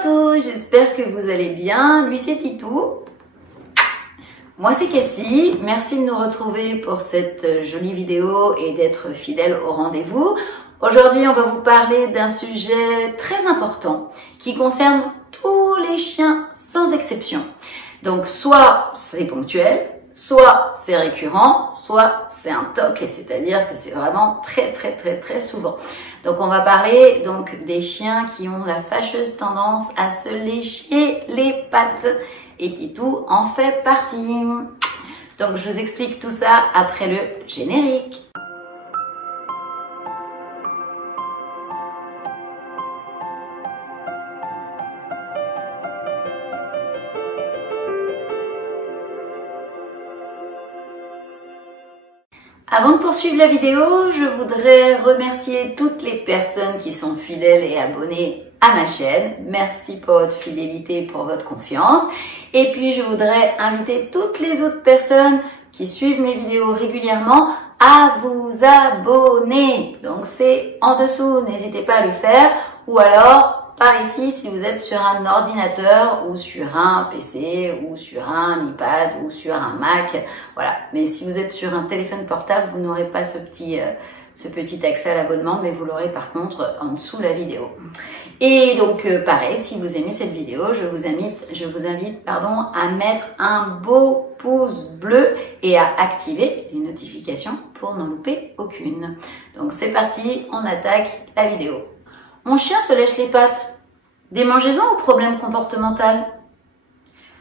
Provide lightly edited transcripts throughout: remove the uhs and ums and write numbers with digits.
à tous, j'espère que vous allez bien. Lui c'est Titou. Moi c'est Cassie. Merci de nous retrouver pour cette jolie vidéo et d'être fidèle au rendez-vous. Aujourd'hui, on va vous parler d'un sujet très important qui concerne tous les chiens sans exception. Donc soit c'est ponctuel, soit c'est récurrent, soit c'est un TOC, et c'est-à-dire que c'est vraiment très souvent. Donc on va parler donc des chiens qui ont la fâcheuse tendance à se lécher les pattes, et Titou en fait partie. Donc je vous explique tout ça après le générique. Avant de poursuivre la vidéo, je voudrais remercier toutes les personnes qui sont fidèles et abonnées à ma chaîne. Merci pour votre fidélité et pour votre confiance. Et puis, je voudrais inviter toutes les autres personnes qui suivent mes vidéos régulièrement à vous abonner. Donc, c'est en dessous, n'hésitez pas à le faire. Ou alors, par ici, si vous êtes sur un ordinateur ou sur un PC ou sur un iPad ou sur un Mac, voilà. Mais si vous êtes sur un téléphone portable, vous n'aurez pas ce petit accès à l'abonnement, mais vous l'aurez par contre en dessous de la vidéo. Et donc, pareil, si vous aimez cette vidéo, je vous invite à mettre un beau pouce bleu et à activer les notifications pour n'en louper aucune. Donc, c'est parti, on attaque la vidéo. Mon chien se lèche les pattes. Démangeaison ou problème comportemental?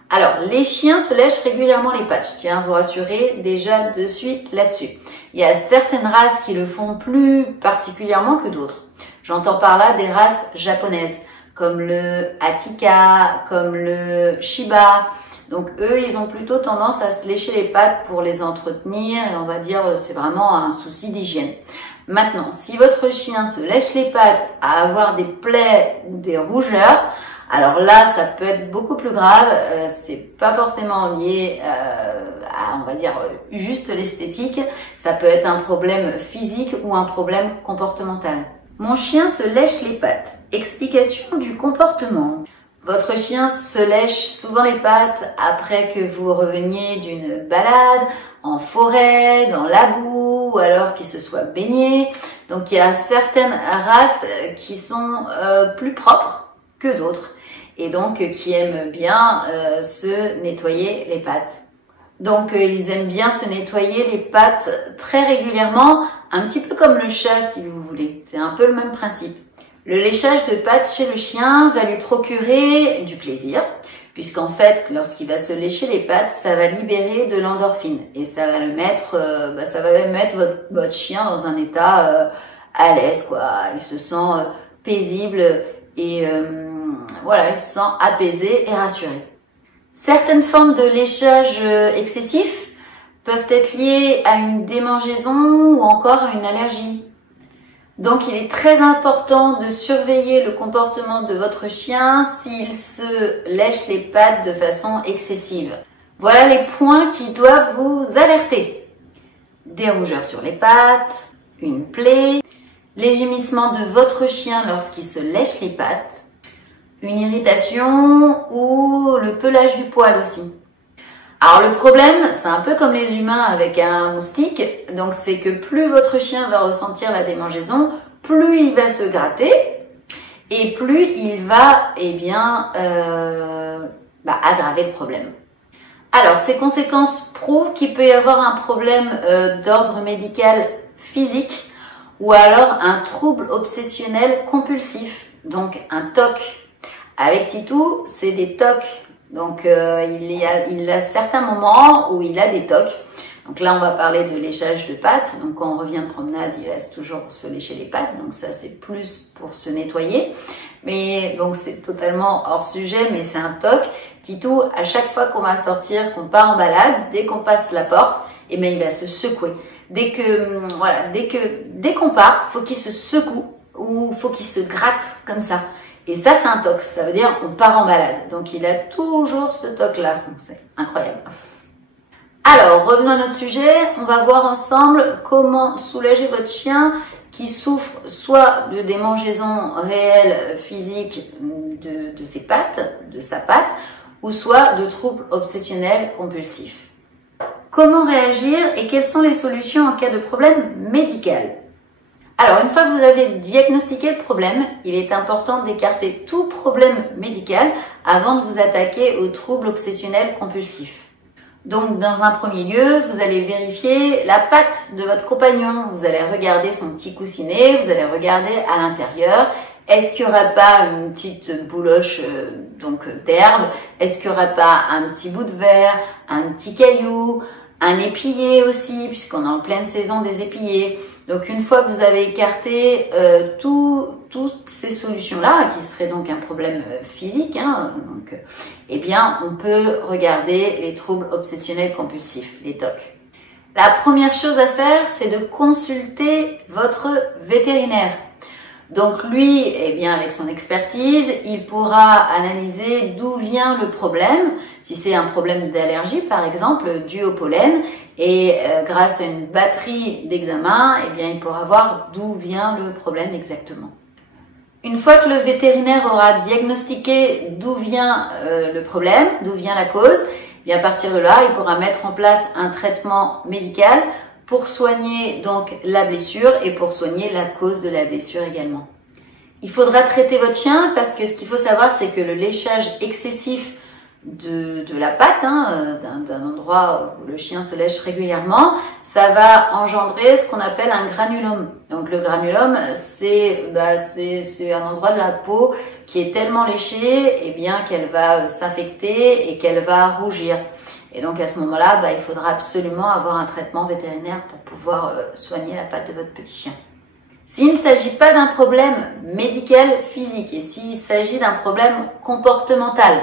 Alors, les chiens se lèchent régulièrement les pattes. Je tiens à vous rassurer déjà de suite là-dessus. Il y a certaines races qui le font plus particulièrement que d'autres. J'entends par là des races japonaises, comme le Attika, comme le Shiba. Donc eux, ils ont plutôt tendance à se lécher les pattes pour les entretenir, et on va dire c'est vraiment un souci d'hygiène. Maintenant, si votre chien se lèche les pattes à avoir des plaies ou des rougeurs, alors là, ça peut être beaucoup plus grave. C'est pas forcément lié à, on va dire, juste l'esthétique. Ça peut être un problème physique ou un problème comportemental. Mon chien se lèche les pattes. Explication du comportement. Votre chien se lèche souvent les pattes après que vous reveniez d'une balade, en forêt, dans la boue, ou alors qu'il se soit baigné. Donc il y a certaines races qui sont plus propres que d'autres et donc qui aiment bien se nettoyer les pattes. Donc ils aiment bien se nettoyer les pattes très régulièrement, un petit peu comme le chat si vous voulez. C'est un peu le même principe. Le léchage de pattes chez le chien va lui procurer du plaisir, puisqu'en fait, lorsqu'il va se lécher les pattes, ça va libérer de l'endorphine et ça va le mettre, votre chien dans un état à l'aise, quoi. Il se sent paisible et voilà, il se sent apaisé et rassuré. Certaines formes de léchage excessif peuvent être liées à une démangeaison ou encore à une allergie. Donc, il est très important de surveiller le comportement de votre chien s'il se lèche les pattes de façon excessive. Voilà les points qui doivent vous alerter. Des rougeurs sur les pattes, une plaie, les gémissements de votre chien lorsqu'il se lèche les pattes, une irritation ou le pelage du poil aussi. Alors le problème, c'est un peu comme les humains avec un moustique, donc c'est que plus votre chien va ressentir la démangeaison, plus il va se gratter et plus il va aggraver le problème. Alors ces conséquences prouvent qu'il peut y avoir un problème d'ordre médical physique ou alors un trouble obsessionnel compulsif, donc un TOC. Avec Titou, c'est des TOC. Donc, il a certains moments où il a des tocs. Donc là, on va parler de léchage de pattes. Donc, quand on revient de promenade, il reste toujours se lécher les pattes. Donc, ça, c'est plus pour se nettoyer. Mais donc, c'est totalement hors sujet, mais c'est un toc. Titou, à chaque fois qu'on va sortir, qu'on part en balade, dès qu'on passe la porte, il va se secouer. Dès qu'on part, faut qu'il se secoue ou faut qu'il se gratte comme ça. Et ça, c'est un toc. Ça veut dire on part en balade. Donc, il a toujours ce toc-là. C'est incroyable. Alors, revenons à notre sujet. On va voir ensemble comment soulager votre chien qui souffre soit de démangeaisons réelles physiques de ses pattes, de sa patte, ou soit de troubles obsessionnels compulsifs. Comment réagir et quelles sont les solutions en cas de problème médical? Alors, une fois que vous avez diagnostiqué le problème, il est important d'écarter tout problème médical avant de vous attaquer aux troubles obsessionnels compulsifs. Donc, dans un premier lieu, vous allez vérifier la patte de votre compagnon. Vous allez regarder son petit coussinet, vous allez regarder à l'intérieur. Est-ce qu'il n'y aura pas une petite bouloche d'herbe? Est-ce qu'il n'y aura pas un petit bout de verre, un petit caillou, un épillé aussi, puisqu'on est en pleine saison des épillés. Donc une fois que vous avez écarté toutes ces solutions-là, qui seraient donc un problème physique, eh bien on peut regarder les troubles obsessionnels compulsifs, les TOC. La première chose à faire, c'est de consulter votre vétérinaire. Donc lui, eh bien avec son expertise, il pourra analyser d'où vient le problème, si c'est un problème d'allergie par exemple, dû au pollen, et grâce à une batterie d'examens, eh bien il pourra voir d'où vient le problème exactement. Une fois que le vétérinaire aura diagnostiqué d'où vient le problème, d'où vient la cause, eh bien à partir de là, il pourra mettre en place un traitement médical pour soigner donc la blessure et pour soigner la cause de la blessure également. Il faudra traiter votre chien parce que ce qu'il faut savoir, c'est que le léchage excessif de la patte, d'un endroit où le chien se lèche régulièrement, ça va engendrer ce qu'on appelle un granulome. Donc le granulome, c'est un endroit de la peau qui est tellement léché, eh bien qu'elle va s'infecter et qu'elle va rougir. Et donc à ce moment-là, il faudra absolument avoir un traitement vétérinaire pour pouvoir soigner la patte de votre petit chien. S'il ne s'agit pas d'un problème médical physique et s'il s'agit d'un problème comportemental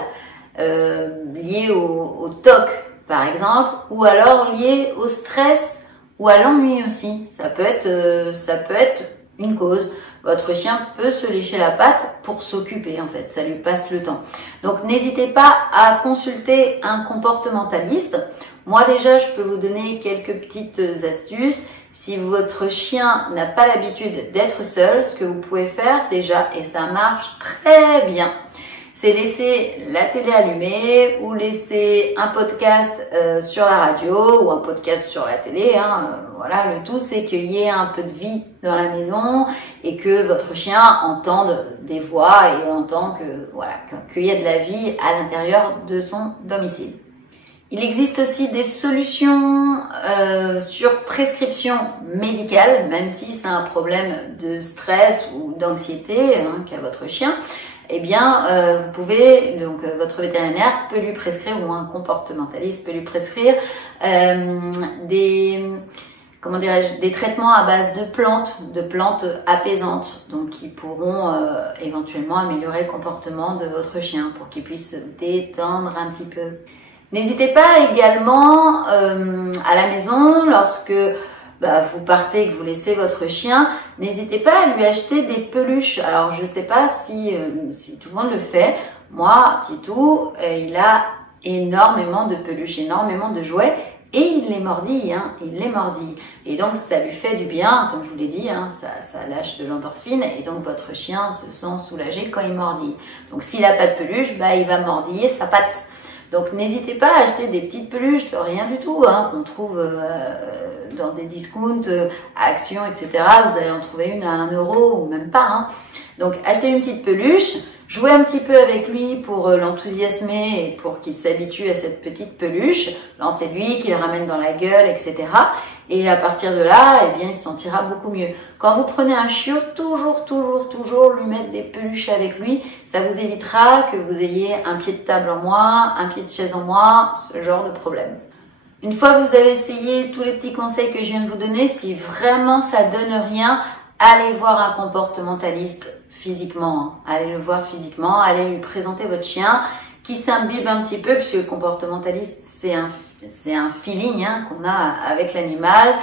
lié au TOC par exemple, ou alors lié au stress ou à l'ennui aussi, ça peut être une cause. Votre chien peut se lécher la patte pour s'occuper en fait, ça lui passe le temps. Donc n'hésitez pas à consulter un comportementaliste. Moi déjà, je peux vous donner quelques petites astuces. Si votre chien n'a pas l'habitude d'être seul, ce que vous pouvez faire déjà, et ça marche très bien, c'est laisser la télé allumée ou laisser un podcast sur la radio ou un podcast sur la télé. Voilà, le tout c'est qu'il y ait un peu de vie dans la maison et que votre chien entende des voix et entende qu'il y a de la vie à l'intérieur de son domicile. Il existe aussi des solutions sur prescription médicale, même si c'est un problème de stress ou d'anxiété qu'a votre chien. Eh bien, vous pouvez, donc votre vétérinaire peut lui prescrire, ou un comportementaliste peut lui prescrire des traitements à base de plantes apaisantes, donc qui pourront éventuellement améliorer le comportement de votre chien pour qu'il puisse se détendre un petit peu. N'hésitez pas également à la maison, lorsque vous partez et que vous laissez votre chien, n'hésitez pas à lui acheter des peluches. Alors je ne sais pas si tout le monde le fait. Moi, Titou, il a énormément de peluches, énormément de jouets et il les mordille, il les mordille. Et donc ça lui fait du bien, comme je vous l'ai dit, ça lâche de l'endorphine et donc votre chien se sent soulagé quand il mordille. Donc s'il n'a pas de peluche, il va mordiller sa patte. Donc n'hésitez pas à acheter des petites peluches, rien du tout, qu'on trouve dans des discounts, Action, etc. Vous allez en trouver une à 1 euro ou même pas. Donc achetez une petite peluche, jouez un petit peu avec lui pour l'enthousiasmer et pour qu'il s'habitue à cette petite peluche. Lancez-lui, qu'il ramène dans la gueule, etc. Et à partir de là, eh bien, il se sentira beaucoup mieux. Quand vous prenez un chiot, toujours lui mettre des peluches avec lui. Ça vous évitera que vous ayez un pied de table en moins, un pied de chaise en moins, ce genre de problème. Une fois que vous avez essayé tous les petits conseils que je viens de vous donner, si vraiment ça donne rien, allez voir un comportementaliste physiquement. Allez le voir physiquement, allez lui présenter votre chien qui s'imbibe un petit peu, puisque le comportementaliste, c'est un feeling qu'on a avec l'animal.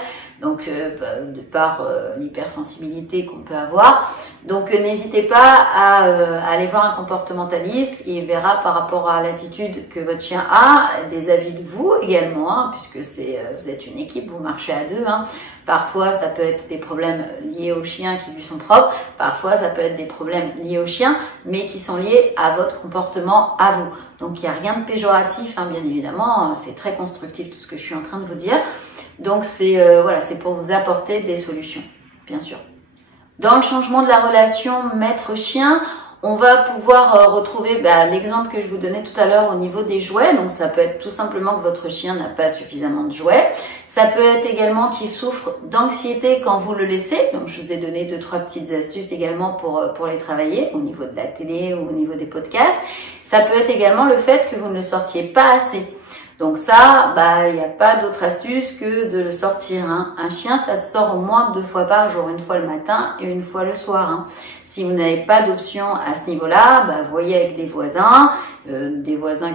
donc de par l'hypersensibilité qu'on peut avoir. Donc n'hésitez pas à aller voir un comportementaliste, il verra par rapport à l'attitude que votre chien a, des avis de vous également, hein, puisque vous êtes une équipe, vous marchez à deux. Hein. Parfois ça peut être des problèmes liés au chien qui lui sont propres, parfois ça peut être des problèmes liés au chien, mais qui sont liés à votre comportement à vous. Donc il n'y a rien de péjoratif, hein, bien évidemment, c'est très constructif tout ce que je suis en train de vous dire. Donc c'est voilà, c'est pour vous apporter des solutions, bien sûr. Dans le changement de la relation maître-chien, on va pouvoir retrouver l'exemple que je vous donnais tout à l'heure au niveau des jouets. Donc ça peut être tout simplement que votre chien n'a pas suffisamment de jouets. Ça peut être également qu'il souffre d'anxiété quand vous le laissez. Donc je vous ai donné 2-3 petites astuces également pour les travailler au niveau de la télé ou au niveau des podcasts. Ça peut être également le fait que vous ne le sortiez pas assez. Donc ça, il n'y a pas d'autre astuce que de le sortir. Hein. Un chien, ça se sort au moins 2 fois par jour, une fois le matin et une fois le soir. Hein. Si vous n'avez pas d'option à ce niveau-là, voyez avec des voisins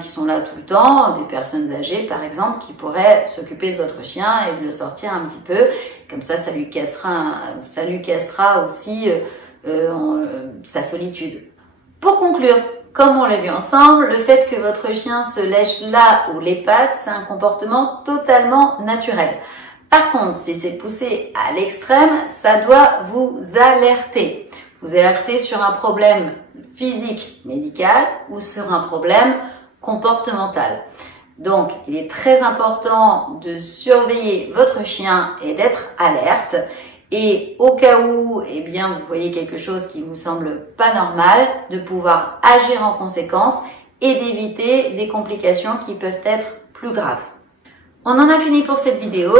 qui sont là tout le temps, des personnes âgées par exemple, qui pourraient s'occuper de votre chien et de le sortir un petit peu. Comme ça lui cassera aussi sa solitude. Pour conclure, comme on l'a vu ensemble, le fait que votre chien se lèche là ou les pattes, c'est un comportement totalement naturel. Par contre, si c'est poussé à l'extrême, ça doit vous alerter. Vous alerter sur un problème physique, médical ou sur un problème comportemental. Donc, il est très important de surveiller votre chien et d'être alerte. Et au cas où, vous voyez quelque chose qui vous semble pas normal, de pouvoir agir en conséquence et d'éviter des complications qui peuvent être plus graves. On en a fini pour cette vidéo,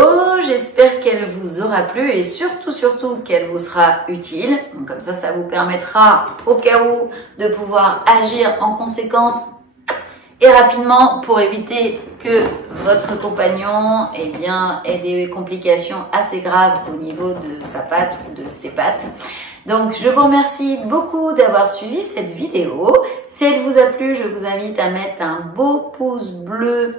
j'espère qu'elle vous aura plu et surtout qu'elle vous sera utile. Donc comme ça vous permettra au cas où de pouvoir agir en conséquence et rapidement pour éviter que votre compagnon ait des complications assez graves au niveau de sa patte ou de ses pattes. Donc je vous remercie beaucoup d'avoir suivi cette vidéo. Si elle vous a plu, je vous invite à mettre un beau pouce bleu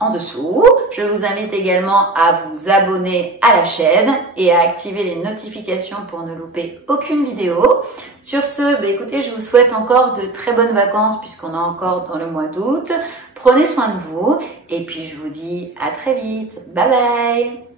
en dessous. Je vous invite également à vous abonner à la chaîne et à activer les notifications pour ne louper aucune vidéo. Sur ce, écoutez, je vous souhaite encore de très bonnes vacances puisqu'on est encore dans le mois d'août. Prenez soin de vous et puis je vous dis à très vite. Bye bye!